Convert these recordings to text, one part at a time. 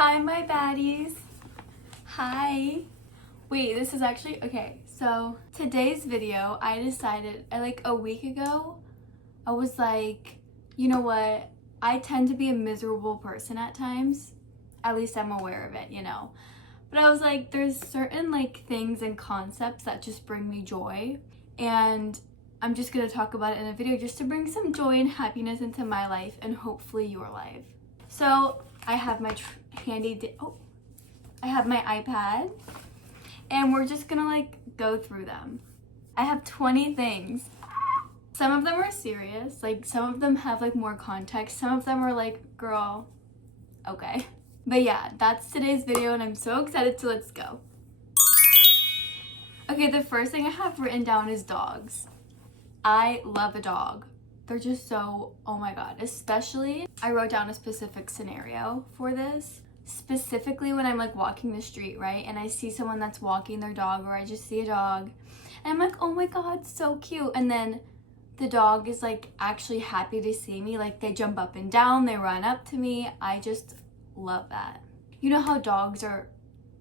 Hi, my baddies. Hi. Wait, this is actually, okay, so today's video, I decided, like a week ago, I was like, you know what? I tend to be a miserable person at times. At least I'm aware of it, you know. But I was like, there's certain like things and concepts that just bring me joy. And I'm just gonna talk about it in a video just to bring some joy and happiness into my life and hopefully your life. So I have my I have my iPad and we're just gonna like go through them. I have 20 things. Some of them are serious, like some of them have like more context. Some of them are like, girl, okay. But yeah, that's today's video and I'm so excited, so let's go. Okay, the first thing I have written down is dogs. I love a dog. They're just so, oh my god. Especially, I wrote down a specific scenario for this. Specifically when I'm like walking the street, right? And I see someone that's walking their dog, or I just see a dog. And I'm like, oh my god, so cute. And then the dog is like actually happy to see me. Like they jump up and down, they run up to me. I just love that. You know how dogs are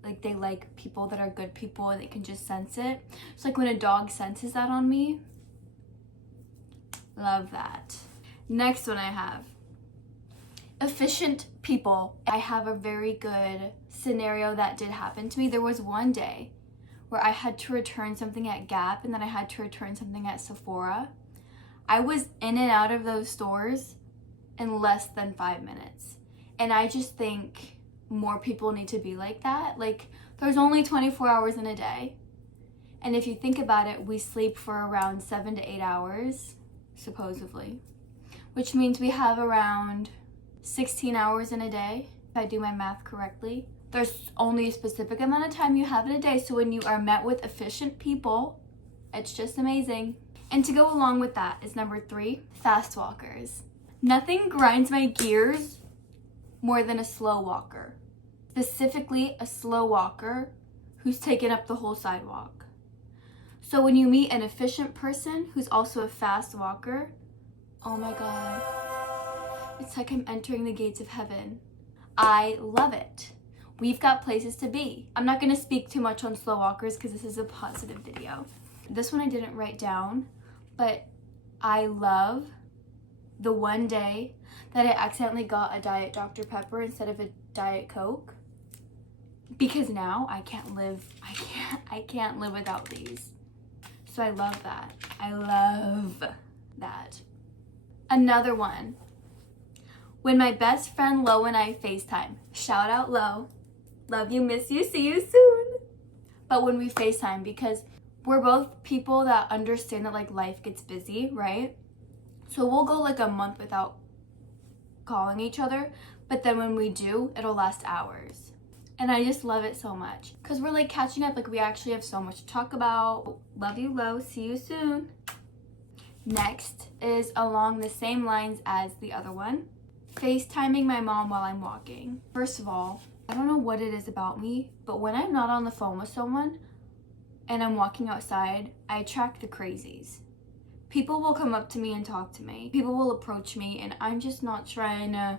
like, they like people that are good people and they can just sense it. It's like when a dog senses that on me. Love that. Next one I have efficient people. I have a very good scenario that did happen to me. There was one day where I had to return something at Gap and then I had to return something at Sephora. I was in and out of those stores in less than 5 minutes. And I just think more people need to be like that. Like, there's only 24 hours in a day. And if you think about it, we sleep for around 7 to 8 hours, supposedly. Which means we have around 16 hours in a day, if I do my math correctly. There's only a specific amount of time you have in a day, so when you are met with efficient people, it's just amazing. And to go along with that is number 3, fast walkers. Nothing grinds my gears more than a slow walker. Specifically, a slow walker who's taken up the whole sidewalk. So when you meet an efficient person who's also a fast walker, oh my god. It's like I'm entering the gates of heaven. I love it. We've got places to be. I'm not going to speak too much on slow walkers because this is a positive video. This one I didn't write down, but I love the one day that I accidentally got a Diet Dr. Pepper instead of a Diet Coke. Because now I can't live without these. So I love that. I love that. Another one. When my best friend Lo and I FaceTime. Shout out Lo. Love you, miss you, see you soon. But when we FaceTime, because we're both people that understand that like life gets busy, right? So we'll go like a month without calling each other. But then when we do, it'll last hours. And I just love it so much. Because we're like catching up, like we actually have so much to talk about. Love you, Lo. See you soon. Next is along the same lines as the other one. FaceTiming my mom while I'm walking. First of all, I don't know what it is about me, but when I'm not on the phone with someone and I'm walking outside, I attract the crazies. People will come up to me and talk to me. People will approach me and I'm just not trying to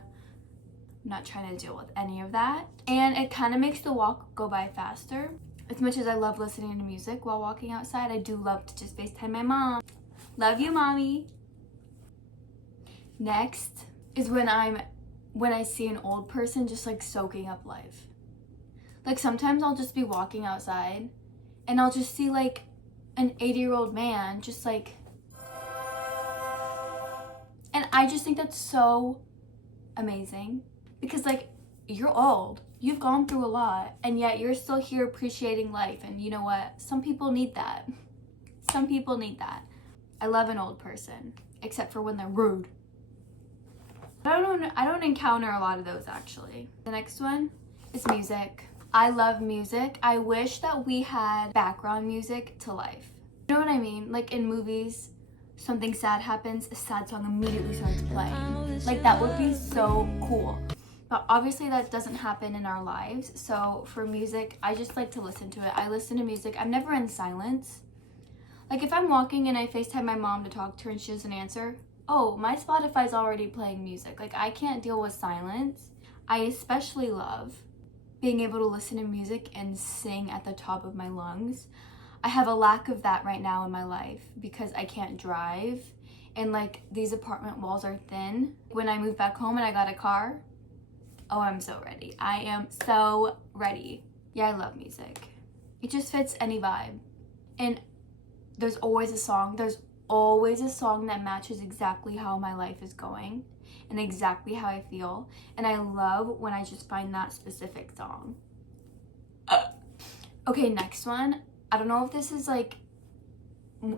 deal with any of that. And it kind of makes the walk go by faster. As much as I love listening to music while walking outside, I do love to just FaceTime my mom. Love you, mommy. Next is when I see an old person just like soaking up life. Like sometimes I'll just be walking outside and I'll just see like an 80-year-old man just like, and I just think that's so amazing. Because like, you're old, you've gone through a lot, and yet you're still here appreciating life. And you know what? Some people need that. Some people need that. I love an old person, except for when they're rude. I don't encounter a lot of those actually. The next one is music. I love music. I wish that we had background music to life. You know what I mean? Like in movies, something sad happens, a sad song immediately starts playing. Like that would be so cool. But obviously that doesn't happen in our lives. So for music, I just like to listen to it. I listen to music. I'm never in silence. Like if I'm walking and I FaceTime my mom to talk to her and she doesn't answer, oh, my Spotify's already playing music. Like I can't deal with silence. I especially love being able to listen to music and sing at the top of my lungs. I have a lack of that right now in my life because I can't drive and like these apartment walls are thin. When I moved back home and I got a car, oh, I'm so ready. I am so ready. Yeah, I love music. It just fits any vibe. And there's always a song that matches exactly how my life is going and exactly how I feel. And I love when I just find that specific song. Okay, next one. I don't know if this is like,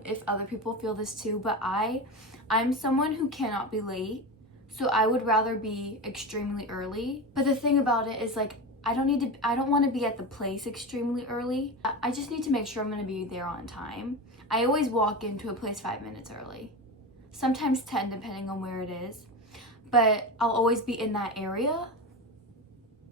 if other people feel this too, but I'm someone who cannot be late. So I would rather be extremely early. But the thing about it is like, I don't want to be at the place extremely early. I just need to make sure I'm going to be there on time. I always walk into a place 5 minutes early. Sometimes 10 depending on where it is. But I'll always be in that area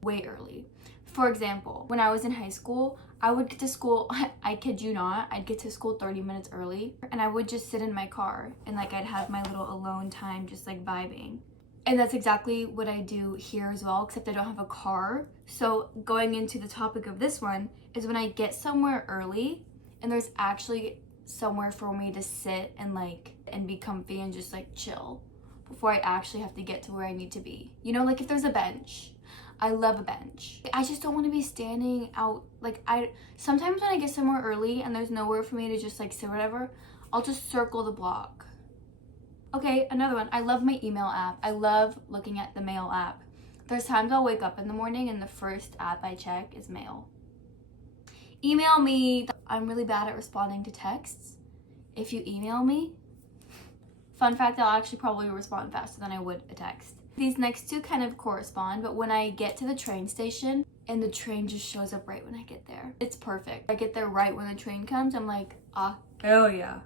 way early. For example, when I was in high school, I would get to school, I kid you not, I'd get to school 30 minutes early and I would just sit in my car and like I'd have my little alone time just like vibing. And that's exactly what I do here as well, except I don't have a car. So going into the topic of this one is when I get somewhere early and there's actually somewhere for me to sit and like and be comfy and just like chill before I actually have to get to where I need to be. You know, like if there's a bench. I love a bench. I just don't want to be standing out. Like sometimes when I get somewhere early and there's nowhere for me to just like sit or whatever, I'll just circle the block. Okay, another one. I love my email app. I love looking at the mail app. There's times I'll wake up in the morning and the first app I check is mail. Email me. I'm really bad at responding to texts. If you email me, fun fact, I'll actually probably respond faster than I would a text. These next two kind of correspond, but when I get to the train station and the train just shows up right when I get there, it's perfect. I get there right when the train comes, I'm like, ah, hell yeah.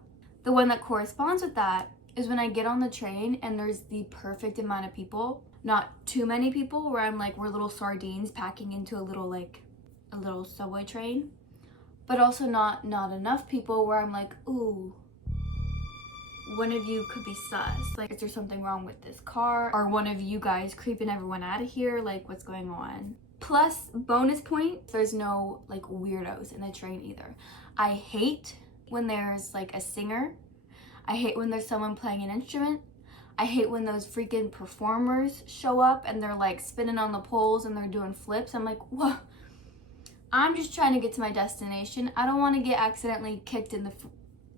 The one that corresponds with that is when I get on the train and there's the perfect amount of people, not too many people where I'm like, we're little sardines packing into a little subway train, but also not enough people where I'm like, ooh, one of you could be sus. Like, is there something wrong with this car? Are one of you guys creeping everyone out of here? Like, what's going on? Plus, bonus point, there's no like weirdos in the train either. I hate when there's like a singer. I hate when there's someone playing an instrument. I hate when those freaking performers show up and they're like spinning on the poles and they're doing flips. I'm like, whoa. I'm just trying to get to my destination. I don't want to get accidentally kicked in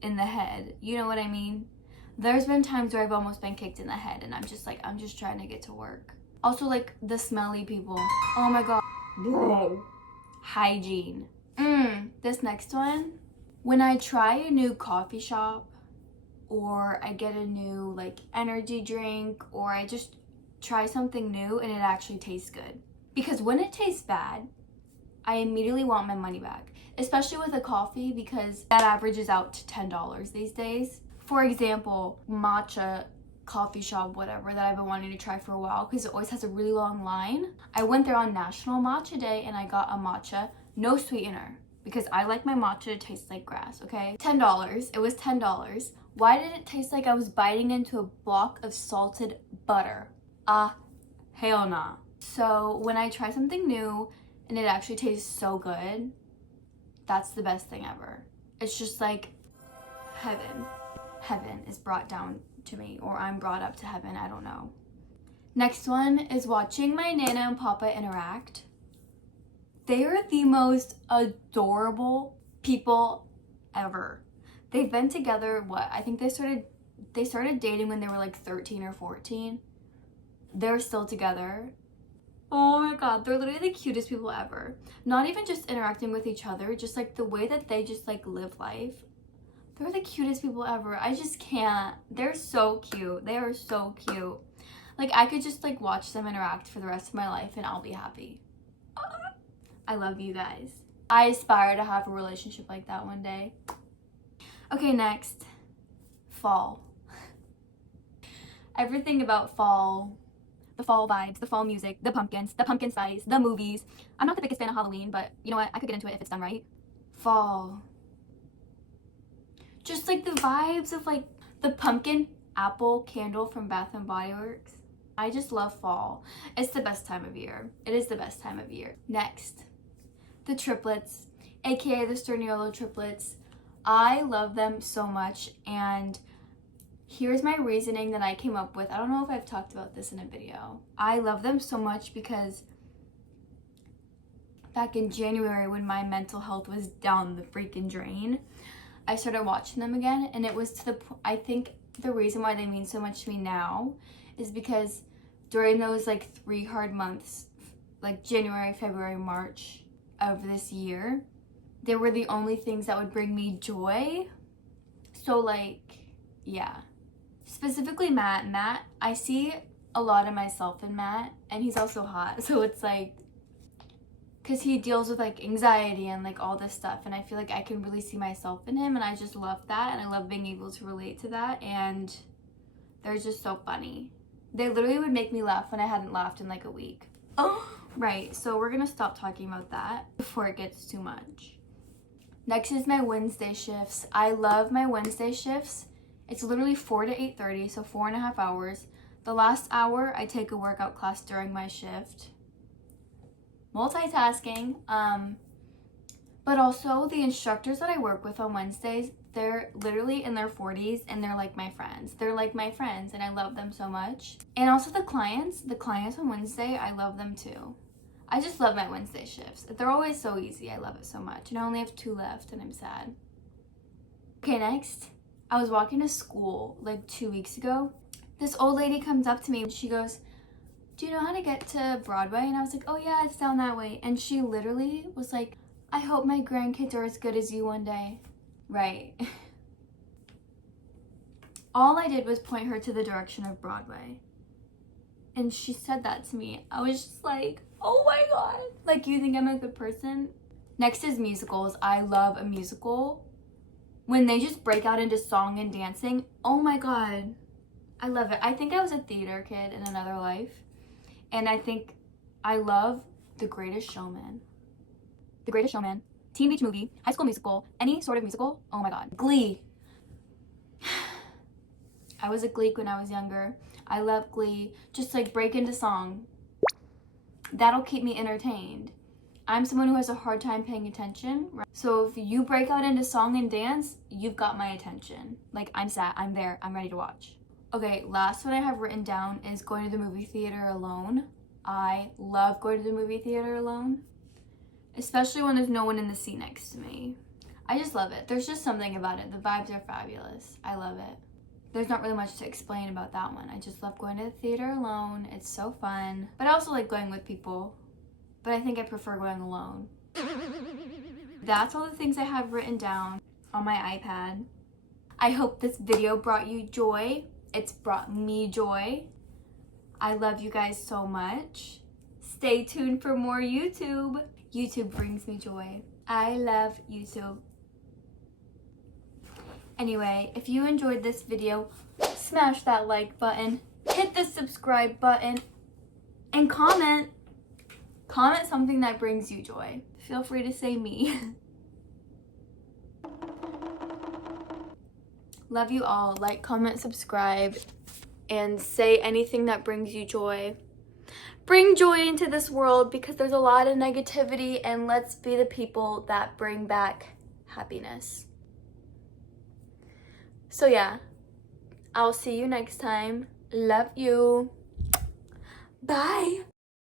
the head. You know what I mean? There's been times where I've almost been kicked in the head and I'm just trying to get to work. Also like the smelly people. Oh my god. Bro. Hygiene. This next one. When I try a new coffee shop or I get a new like energy drink or I just try something new and it actually tastes good. Because when it tastes bad, I immediately want my money back. Especially with a coffee because that averages out to $10 these days. For example, matcha coffee shop, whatever, that I've been wanting to try for a while because it always has a really long line. I went there on National Matcha Day and I got a matcha, no sweetener, because I like my matcha to taste like grass, okay? $10. It was $10. Why did it taste like I was biting into a block of salted butter? Hell nah. So when I try something new and it actually tastes so good, that's the best thing ever. It's just like heaven. Heaven is brought down to me, or I'm brought up to heaven, I don't know. Next one is watching my Nana and Papa interact. They are the most adorable people ever. They've been together, I think they started dating when they were like 13 or 14. They're still together. Oh my god, they're literally the cutest people ever. Not even just interacting with each other, just like the way that they just like live life. They're the cutest people ever. I just can't. They're so cute. They are so cute. Like, I could just like watch them interact for the rest of my life and I'll be happy. I love you guys. I aspire to have a relationship like that one day. Okay, next. Fall. Everything about fall. The fall vibes, the fall music, the pumpkins, the pumpkin spice, the movies. I'm not the biggest fan of Halloween, but you know what? I could get into it if it's done right. Fall. Just like the vibes of like the pumpkin apple candle from Bath and Body Works. I just love fall. It's the best time of year. It is the best time of year. Next, the triplets, aka the Sturniolo triplets. I love them so much, and here's my reasoning that I came up with. I don't know if I've talked about this in a video. I love them so much because back in January, when my mental health was down the freaking drain, I started watching them again, and it was to the I think the reason why they mean so much to me now is because during those like 3 hard months, like January, February, March of this year, they were the only things that would bring me joy. So like, yeah. Specifically Matt, I see a lot of myself in Matt, and he's also hot. So it's like, because he deals with like anxiety and like all this stuff, and I feel like I can really see myself in him, and I just love that, and I love being able to relate to that, and they're just so funny. They literally would make me laugh when I hadn't laughed in like a week. Oh, right, so we're gonna stop talking about that before it gets too much. Next is my Wednesday shifts. I love my Wednesday shifts. It's literally 4 to 8:30, so 4.5 hours. The last hour, I take a workout class during my shift. Multitasking. But also the instructors that I work with on Wednesdays, they're literally in their 40s, and they're like my friends. They're like my friends, and I love them so much. And also the clients on Wednesday, I love them too. I just love my Wednesday shifts. They're always so easy. I love it so much. And I only have 2 left, and I'm sad. Okay, next. I was walking to school like 2 weeks ago. This old lady comes up to me and she goes, "Do you know how to get to Broadway?" And I was like, "Oh yeah, it's down that way." And she literally was like, "I hope my grandkids are as good as you one day." Right. All I did was point her to the direction of Broadway. And she said that to me. I was just like, oh my god. Like, you think I'm a good person? Next is musicals. I love a musical. When they just break out into song and dancing, oh my god. I love it. I think I was a theater kid in another life. And I think I love The Greatest Showman. The Greatest Showman, Teen Beach Movie, High School Musical, any sort of musical. Oh my god. Glee. I was a Gleek when I was younger. I love Glee. Just like break into song. That'll keep me entertained. I'm someone who has a hard time paying attention. Right? So if you break out into song and dance, you've got my attention. Like, I'm sat, I'm there, I'm ready to watch. Okay, last one I have written down is going to the movie theater alone. I love going to the movie theater alone, especially when there's no one in the seat next to me. I just love it. There's just something about it. The vibes are fabulous. I love it. There's not really much to explain about that one. I just love going to the theater alone. It's so fun. But I also like going with people. But I think I prefer going alone. That's all the things I have written down on my iPad. I hope this video brought you joy. It's brought me joy. I love you guys so much. Stay tuned for more YouTube. YouTube brings me joy. I love YouTube. Anyway, if you enjoyed this video, smash that like button, hit the subscribe button, and comment. Comment something that brings you joy. Feel free to say me. Love you all. Like, comment, subscribe, and say anything that brings you joy. Bring joy into this world because there's a lot of negativity, and let's be the people that bring back happiness. So yeah, I'll see you next time. Love you. Bye.